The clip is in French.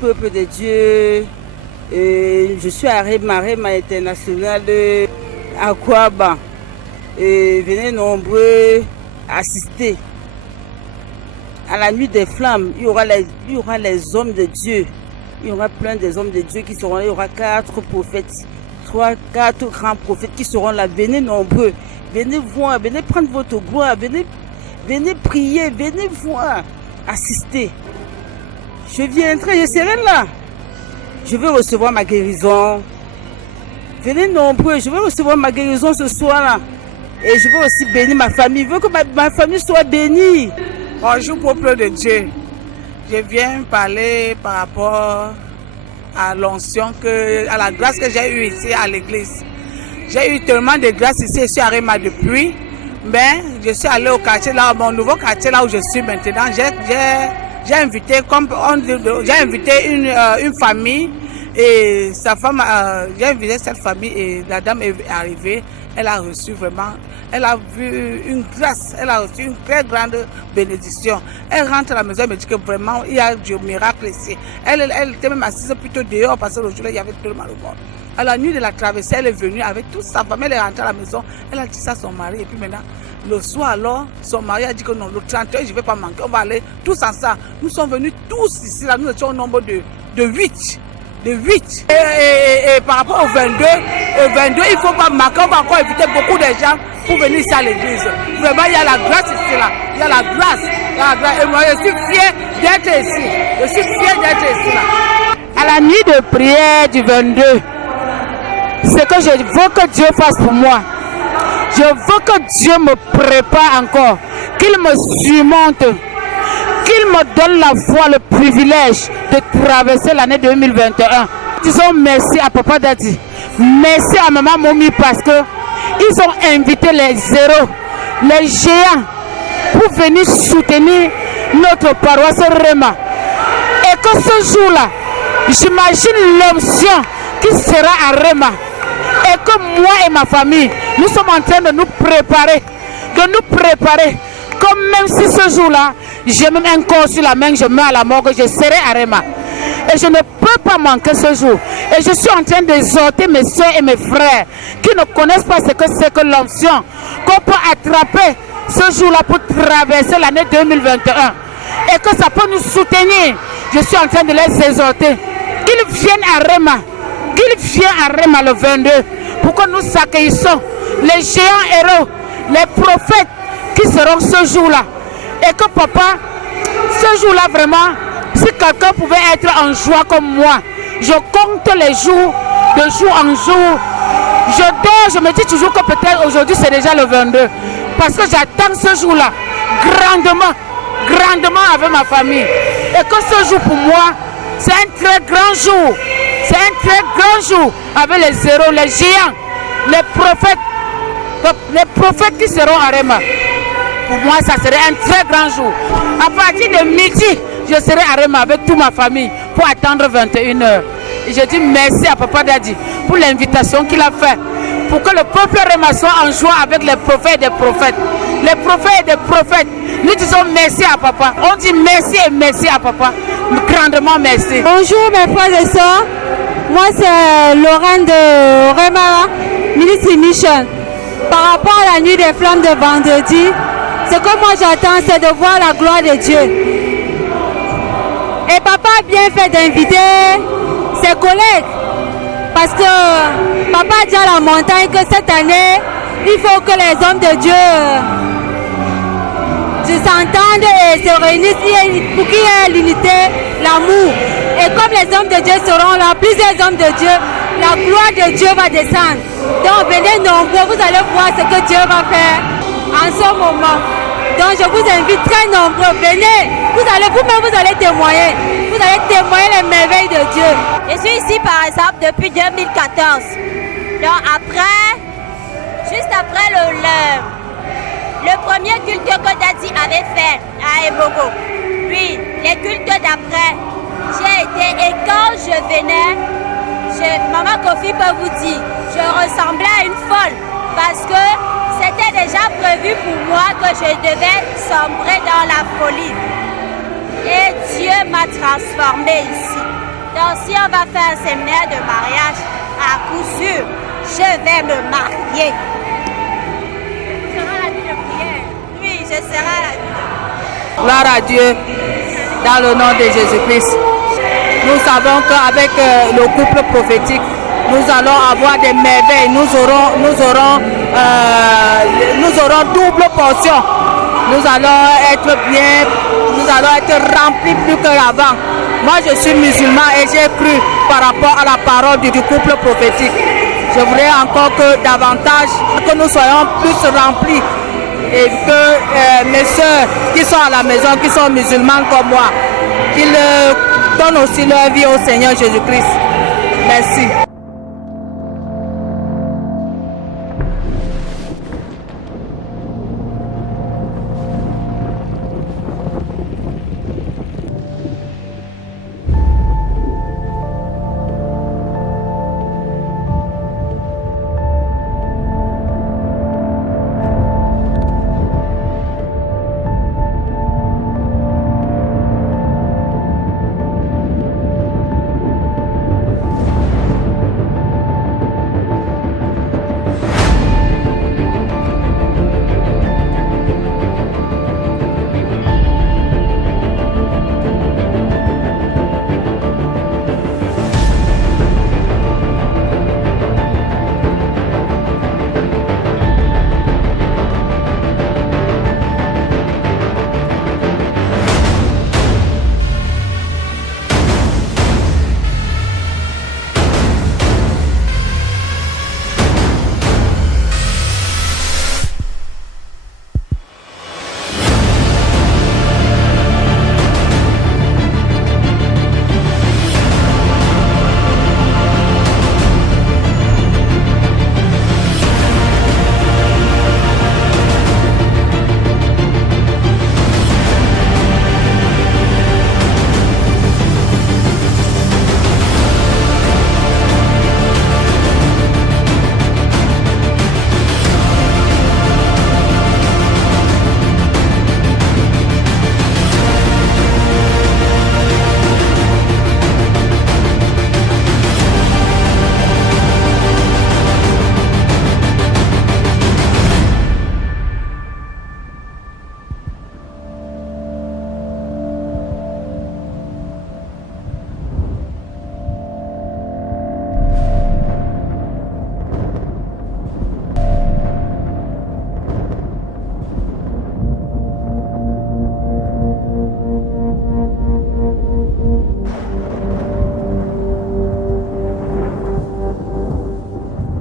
peuple de Dieu. Je suis à Rema International à Kouaba. Venez nombreux assister. À la nuit des flammes, il y aura les hommes de Dieu. Il y aura plein des hommes de Dieu qui seront là. Il y aura 4 prophètes, 4 grands prophètes qui seront là. Venez nombreux. Venez voir, venez prendre votre gloire. Venez prier, venez voir, assister. Je viendrai, je serai là. Je vais recevoir ma guérison. Venez nombreux, je vais recevoir ma guérison ce soir-là. Et je vais aussi bénir ma famille. Je veux que ma famille soit bénie. Bonjour peuple de Dieu. Je viens parler par rapport à l'onction, à la grâce que j'ai eue ici à l'église. J'ai eu tellement de grâce ici, je suis à Rema depuis. Mais je suis allé au quartier là, mon nouveau quartier là où je suis maintenant. J'ai invité une famille et sa femme. J'ai invité cette famille et la dame est arrivée. Elle a reçu vraiment, elle a vu une grâce, elle a reçu une très grande bénédiction. Elle rentre à la maison et me dit que vraiment il y a du miracle ici. Elle était même assise plutôt dehors parce que le jour il y avait tellement de monde. À la nuit de la traversée, elle est venue avec toute sa famille, elle est rentrée à la maison, elle a dit ça à son mari et puis maintenant, le soir alors, son mari a dit que non, le 31 je ne vais pas manquer, on va aller tous ensemble. Nous sommes venus tous ici, là, nous étions au nombre de 8. Et par rapport au 22, il ne faut pas manquer, on va encore inviter beaucoup de gens pour venir ici à l'église. Vraiment, il y a la grâce ici, là. Il y a la grâce. Et moi, je suis fier d'être ici. Je suis fier d'être ici, là. À la nuit de prière du 22, ce que je veux que Dieu fasse pour moi, je veux que Dieu me prépare encore, qu'il me surmonte, qu'il me donne la foi, le privilège de traverser l'année 2021. Disons merci à Papa Daddy, merci à Maman Momi parce que ils ont invité les zéros, les géants pour venir soutenir notre paroisse Rema. Et que ce jour-là, j'imagine l'onction qui sera à Rema. Et que moi et ma famille, nous sommes en train de nous préparer, comme même si ce jour-là, j'ai même un corps sur la main, je mets à la morgue, je serai à Rema. Et je ne peux pas manquer ce jour. Et je suis en train d'exhorter mes soeurs et mes frères qui ne connaissent pas ce que c'est que l'onction, qu'on peut attraper ce jour-là pour traverser l'année 2021. Et que ça peut nous soutenir. Je suis en train de les exhorter. Qu'ils viennent à Rema. Qu'ils viennent à Rema le 22. Pour que nous accueillissons les géants héros, les prophètes qui seront ce jour-là. Et que papa, ce jour-là vraiment, si quelqu'un pouvait être en joie comme moi, je compte les jours, de jour en jour. Je dors, je me dis toujours que peut-être aujourd'hui c'est déjà le 22. Parce que j'attends ce jour-là, grandement avec ma famille. Et que ce jour pour moi, c'est un très grand jour. C'est un très grand jour avec les zéros, les géants, les prophètes qui seront à Rema. Pour moi, ça serait un très grand jour. À partir de midi, je serai à Rema avec toute ma famille pour attendre 21h. Et je dis merci à Papa Daddy pour l'invitation qu'il a faite. Pour que le peuple Rema soit en joie avec les prophètes et des prophètes. Les prophètes et des prophètes. Nous disons merci à Papa. On dit merci et merci à Papa. Grandement merci. Bonjour mes frères et sœurs. Moi c'est Laurent de Rema Ministry Mission. Par rapport à la nuit des flammes de vendredi, ce que moi j'attends, c'est de voir la gloire de Dieu. Et papa a bien fait d'inviter ses collègues. Parce que papa a dit à la montagne que cette année, il faut que les hommes de Dieu s'entendent et se réunissent pour qu'il y ait l'unité, l'amour. Et comme les hommes de Dieu seront là, plusieurs hommes de Dieu, la gloire de Dieu va descendre. Donc venez nombreux, vous allez voir ce que Dieu va faire en ce moment. Donc je vous invite très nombreux, venez, vous-même vous allez témoigner. Vous allez témoigner les merveilles de Dieu. Je suis ici par exemple depuis 2014. Donc juste après le premier culte que Daddy avait fait à Ebogo. Puis les cultes d'après, j'ai été et quand je venais, Maman Kofi peut vous dire, je ressemblais à une folle parce que c'était déjà prévu pour moi que je devais sombrer dans la folie. Et Dieu m'a transformée ici. Donc si on va faire un séminaire de mariage, à coup sûr, je vais me marier. Ce sera la nuit de prière. Oui, je serai la nuit de prière. Gloire à Dieu, dans le nom de Jésus-Christ. Nous savons qu'avec le couple prophétique, nous allons avoir des merveilles. Nous aurons double portion. Nous allons être bien, nous allons être remplis plus qu'avant. Moi, je suis musulman et j'ai cru par rapport à la parole du couple prophétique. Je voudrais encore que davantage, que nous soyons plus remplis et que mes soeurs qui sont à la maison, qui sont musulmanes comme moi, qu'ils donnent aussi leur vie au Seigneur Jésus-Christ. Merci.